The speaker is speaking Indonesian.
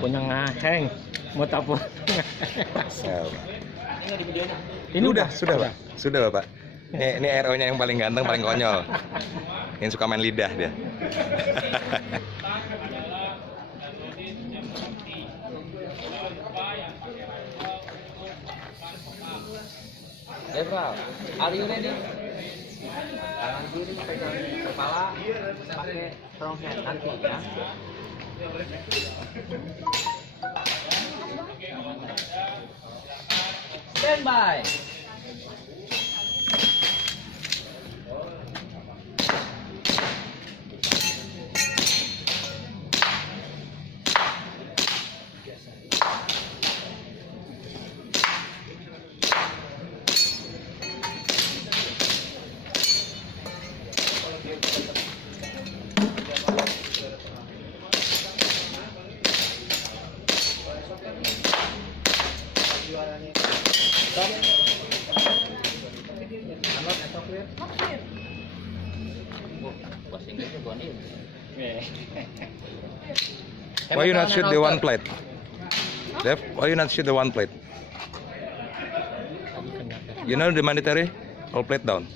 punya ngaheng mau tapur. Ya, Pak. Ini Sudah Pak. Sudah Bapak. Ini RO-nya yang paling ganteng, paling konyol. Yang suka main lidah dia. Debra, are you ready? Tangan kiri pegang kepala, pakai strong hand nanti ya. Stand by. Why you not shoot the one plate? Dev, why you not shoot the one plate? You know the mandatory? All plate down.